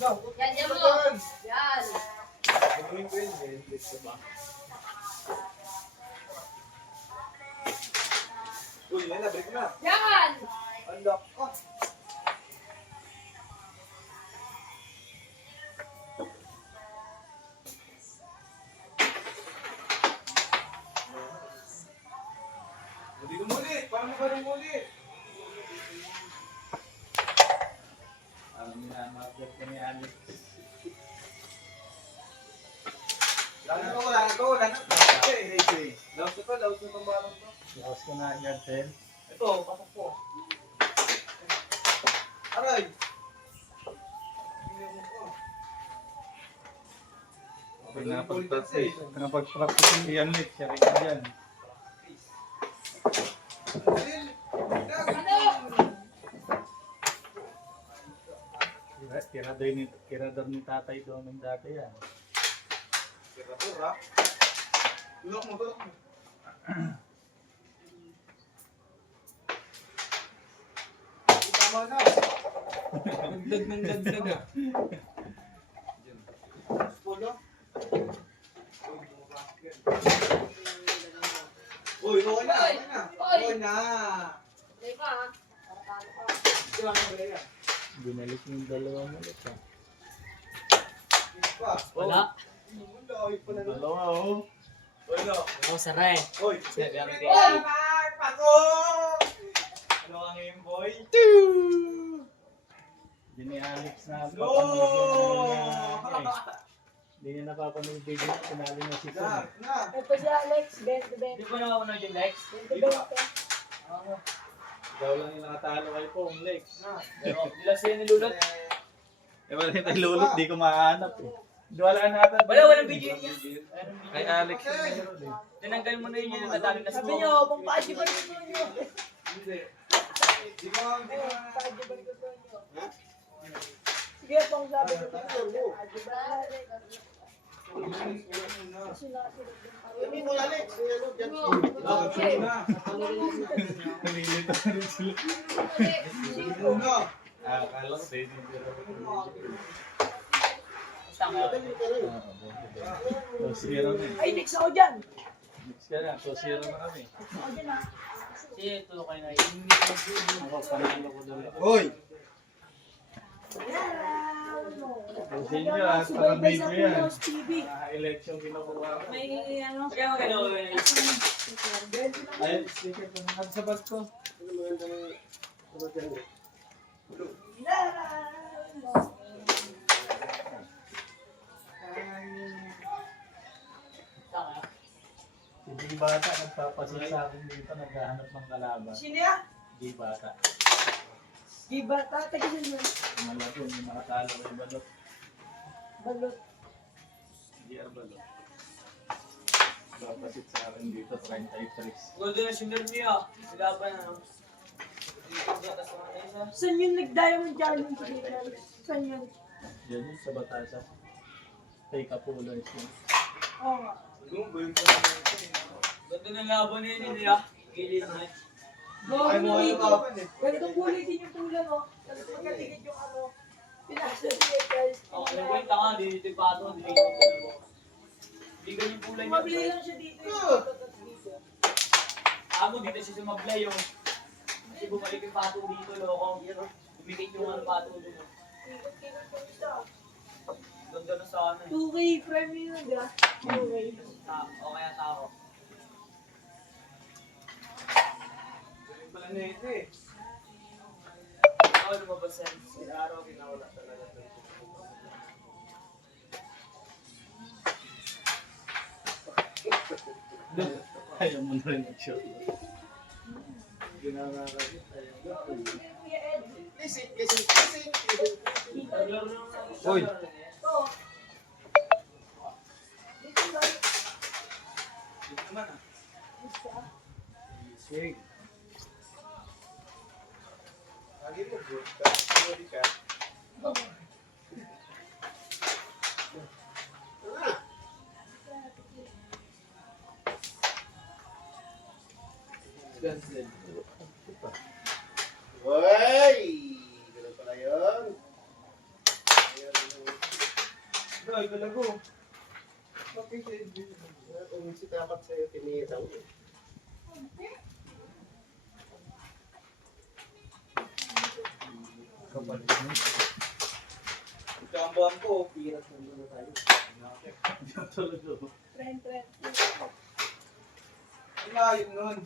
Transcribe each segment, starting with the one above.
Yan, yan mo. Yan. Gagawin ko yun. Dito ba? Uy, yan na. Break na. Yan. Unlock. Oh. Muli ko muli. Paano ba rin muli? Ang minamarket ko ni Alex. Wala na to, wala na to. Wala na to. Hey. Laos na pa, laos na itong barang to. Laos ko na agad, Tel. Ito, pasok po. Aray! Pinapag-practice si Alex. Siya rin ka dyan. Tirador ni tatay doon ng dati yan. Tirador, ha? Tulak mo. Tama na. Dagdag ah. Polo. Uy, okay na. Okay na. Play pa, ha? Ito lang ang play, Binalik yung dalawang ulit. Wala. Dalawa, oh. Wala. Ako sara eh. Uy! Sinabi ako Uy! Pasok! Ano ang Game Boy? Hindi ni Alex na No! Hindi niya napapanood video na pinali na si Tom. Na! Ito si Alex, 20-20. Hindi ko nakapanood yung Lex. 20-20. Ikaw lang yung nakatalo kay Pong, Lex. Pero hindi lang sila nilulot. Eh, wala yung tayo di ko mahanap eh. Wala natin. Walang video niya. Kay Alex yung meron eh. Tinanggal mo na yun yung natalo na Sabi niyo, pang pa-ajiban ko niyo. Hindi. Di ko Pa-ajiban ko niyo. Sige, pang sabi ko niyo. Ajiban. Kasi nakasunod din pa rin. Hindi mo Alex. Nalilito na rin sila. Una. Akala ko pwede yung Tama. So, zero na eh. Ay, next ako dyan. Mix ka na. So, zero na kami. Next ako dyan, ha. Sige, tulo kayo na. Ako, panalo ko doon. Hoy! So, sa inyo ah, parang Subaybay sa video yan. Pinos TV. Election kinukuha ko. May ano. Kaya magano. Ay, sticker ko na sa bag ko. Tama. Si Bata nagpapasit sa akin dito, naghahanap ng kalaban. Sino yan? Di Bata. Giba, tatagin mo. Malaki yung nakatalo ko yung balot. Balot. Di Balot. Nagpapasit sa akin dito, 33. Golden na senior niya. Sila pa na. Saan yung nag-diamond challenge dito? Saan yun? Yan yun sa Batasan. Kay Kapulo is yun. Oo nga. Golden na laban niya niya. Gilid na. Ay, mo dito. Ganitong kulay din yung tulang, oh. Ganito magkatigid yung ano. Pinasa niya, guys. Oh, alam ko yung tanga. Dito yung pato. Dito yung pato. Hindi ganyan kulay niya. Mabili lang siya dito. Dito. Amo dito siya sumablay yung. Kasi bumalik yung pato dito, loko. Umikit yung ano pato dito. Ikot-ikot ko siya. Ganda na sana. 2K frame yun, di ba? 2K. O kaya tao. Pala na ito eh. Ako lumabas yan. Si Araw, kinawala talaga. Ayaw mo na rin mag-show. Ginawa ka rin. Listen. Uy! Dito ba? Dito naman ah. Sige. Lagi mo good ka. Sorry ka. Hoy! Ganun pala yun. Ay, galago. Bakit Si dapat sa'yo tiniraw. Kambuhan ko. Pirat na muna tayo. Trend. Ang layo nun.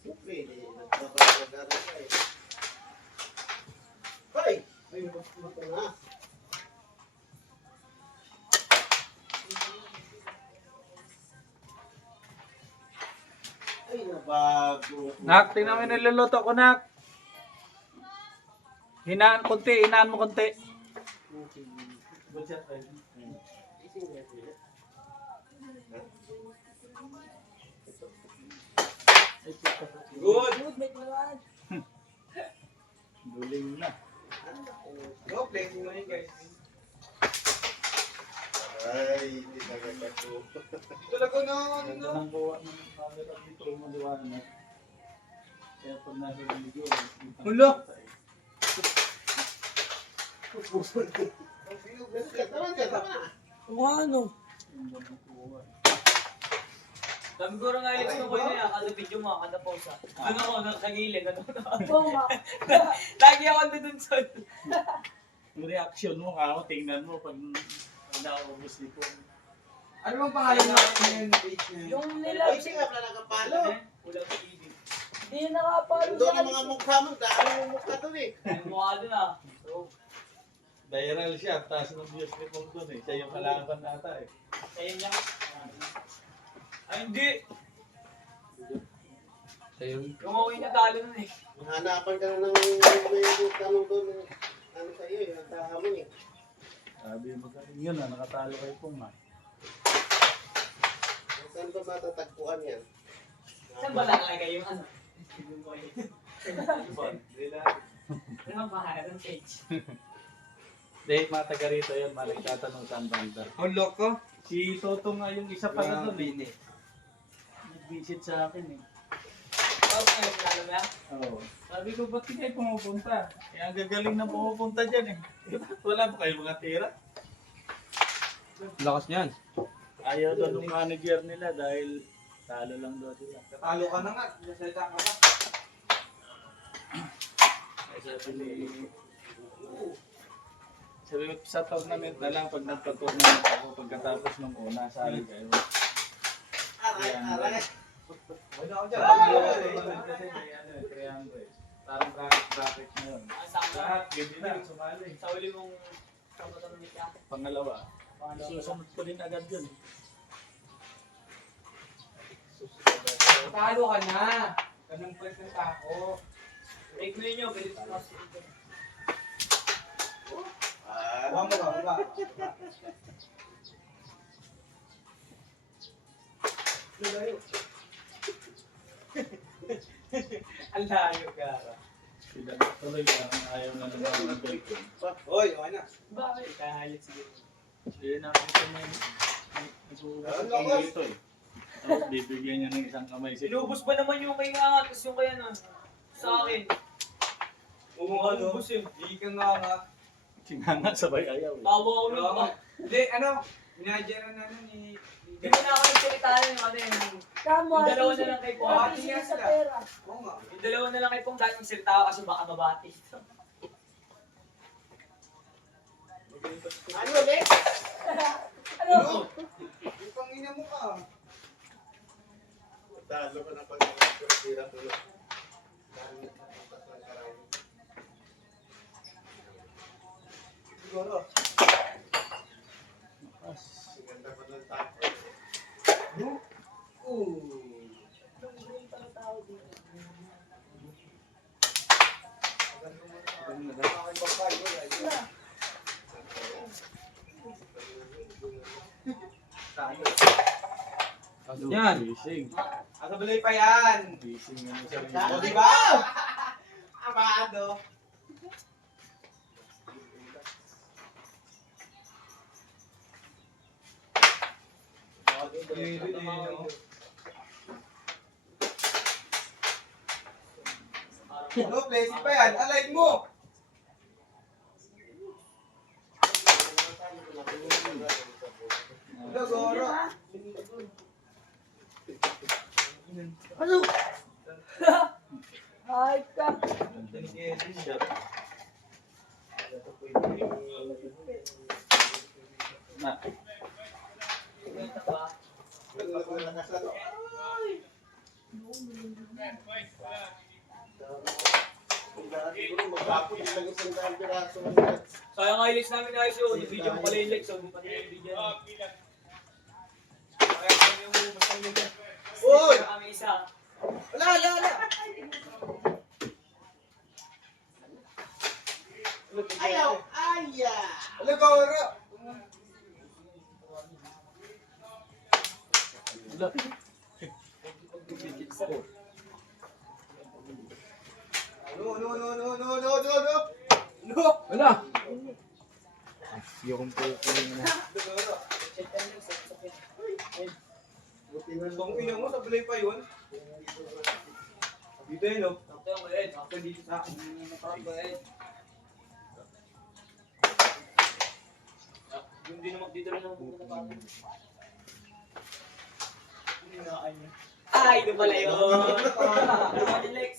Siyempre, nagpapagagaran ka eh. Ay! Ay, mata na. Ay, nabago. Nak, tingnan mo yung niluluto ko, Nak. Hinaan mo konti. Good. Good, may naman. Duling na. Go, blessing mo yun guys. Ay, hindi nagkakato. Talaga na, Ganda ng buwa ng camera dito, maliwanag. Kaya pag nasa video, Hulo! Tama na. Kung ano. Sabi ko rin nga Alex ko na yan, kada video mo, kada pause ha. Doon ako, nasa gilid, ano. Oo nga. Lagi ako doon sa... Yung reaction mo, tingnan mo pag naubos ni po. Ano bang pangalan ng page niya? Yung Ay, nila, siya pala nakapalo. Ulang sa gilid. hindi nakapalo Doon sa ang mga mukha mo, dami mong mukha doon eh. Yung mukha doon ah. So, Viral siya, taas ng views ni Pong doon eh. Siya yung kalaban nata eh. kaya niya. Ay, hindi. Yung ako yung natalo nun eh. Hanapan ka na ng may tanong doon. Ano sa'yo eh, nagkahamon eh. Sabi mo ka yun nakatalo kay Pong ah. Saan ba matatagpuan yan? Saan ba nakakagay yung ano? Yung ko yun. Ano ba? Ang page. Dahil mataga rito yun, nagtatanong saan banda. Ang loko. Si Toto nga yung isa pala doon eh. Nag-visit sa akin eh. Tapos ngayon, sinalo mo yan? Oo. Sabi ko, ba't di kayo pumupunta? Eh, ang gagaling na pumupunta dyan eh. Wala ba kayo mga tira? Lakas niyan. Ayaw daw ng manager nila dahil talo lang daw sila. Natalo ka na nga. Nasalita ka pa. Sabi ko, sa tournament na lang pag nagpa-tournament ako pagkatapos ng una, sabi kayo. Aray. Wala ako dyan. Kasi may ano, 300. Parang bracket na yun. Ang sa akin, Lahat, yun din na, sumali. sa uli mong kamotan ng ka. Pangalawa, susunod ko din agad yun. Natalo ka na. Ganang press ng tako. Break mo yun yun, galit ka. Huwag mo ka, huwag. Ang layo ka. Sila tuloy parang ayaw na naman ng bacon. Hoy, okay na. Bakit? Kahalit siguro. Hindi nakita mo yung nasusunod dito eh. Tapos bibigyan niya ng isang kamay si Inubos ba naman yung kay nga, tapos yung kaya nun? Sa akin. Ubus yun. Hindi ka nga nga. Sinanga sabay ayaw eh. Tawa ako nun. Hindi, ano? Minadyaran na nun ni... Hindi mo na ako nagsalita na yung ano yung... Tama. Yung dalawa na lang kay Pong. Pati sila sa pera. Oo nga. Yung dalawa na lang kay Pong dahil magsalita ako kasi baka mabati. Ano ulit? Ano? Yung pangina mo ka. Talo ka na pag-tira tulo. Siguro. Ganda pa ng tapo. Yan. Fishing. Asa balay pa yan. Fishing ano sa O, diba? Amado. Ano, blessing pa yan. Alay mo. Na. Ito ba? Magkapot yung isang daan piraso. Sayang nga ilis namin guys yun. Yung video ko pala yung Lex. So, di pa nila yung video. Kaya kami yung basta yung video. Uy! Kaya kami isa. Wala! Ayaw! Aya! Wala ka, wala! Wala. No! Wala. Yung po na. Kung ina mo, sa balay pa yun. Dito yun, no? Ito yung kulit. Ako dito sa akin. Nakarap ba eh? Hindi naman dito rin naman pumunta pa ako. Hindi na kanya. Ay, ito pala yun. Ano ba yung Lex?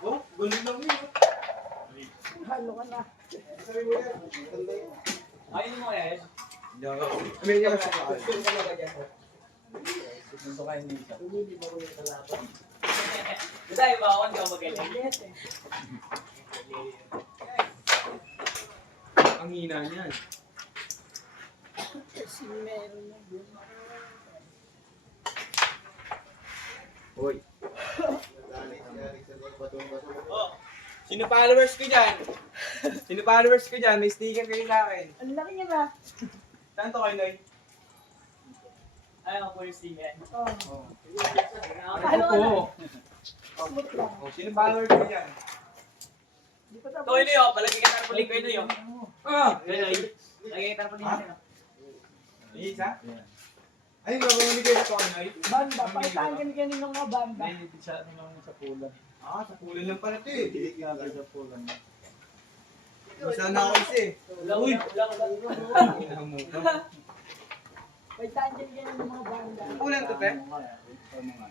Oh, gulo lang yun. Halo ka na. Sabi mo yan. Ayun mo kaya yun. May niya kasi Gusto ka ba dyan? Susunod kayo ni Isa. Hindi ba ko yung kalaban? Basta yung ba ako, hindi ako magaling. Yes eh. ang hina niyan. Kasi meron na yun. Uy. Oh, sino followers ko dyan? Sino followers ko dyan? May sticker kayo sa akin. Ang laki niya ba? Saan to kayo, Noy? Ayaw ko yung sting yan. Oh. Ano Halo ka na. Smooth lang. Oh, sino followers ko dyan? Di pa tapos. Ito yun yun, palagi ka tarpaling kayo yun. Ah! Yun yun. Lagi ka tarpaling yun. Isa? Yan. Ay, gagawin kayo ito, Noy? Banda. Pakitaan kami ng mga banda. May sa ano lang sa pulan. Ah, sa kulan lang pala ito eh. Sabi sa pulan. Sana ako isa eh. Uy! Pakitaan kami ng mga banda. Kulan to, pe? Ano nga, ano nga.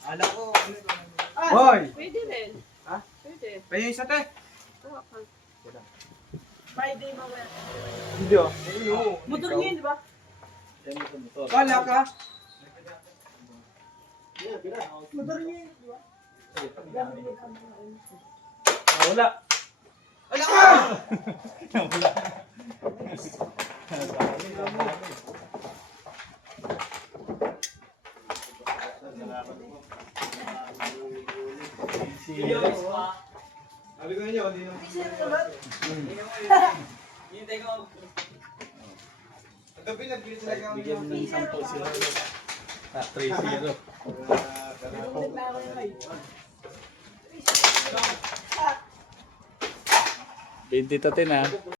Ala ko, ano ito? Ah, Hoy! Pwede rin. Ha? Pwede. Kaya isa, te? Kuha ka. Friday mamaya. Hindi oh. Ano? Motor niya yun, di ba? Yan ito motor. Wala ka? Motor niya yun, di ba? Gamit niya kami. Ah, wala. Wala ka! Serious pa. Sabi ko ninyo, hindi naman. Hintay ko. Kagabi nagbili talaga ang Bigyan mo ng 10 sila. Ah, 3-0. Nagulat na ako yung kayo. 20 to 10 ah.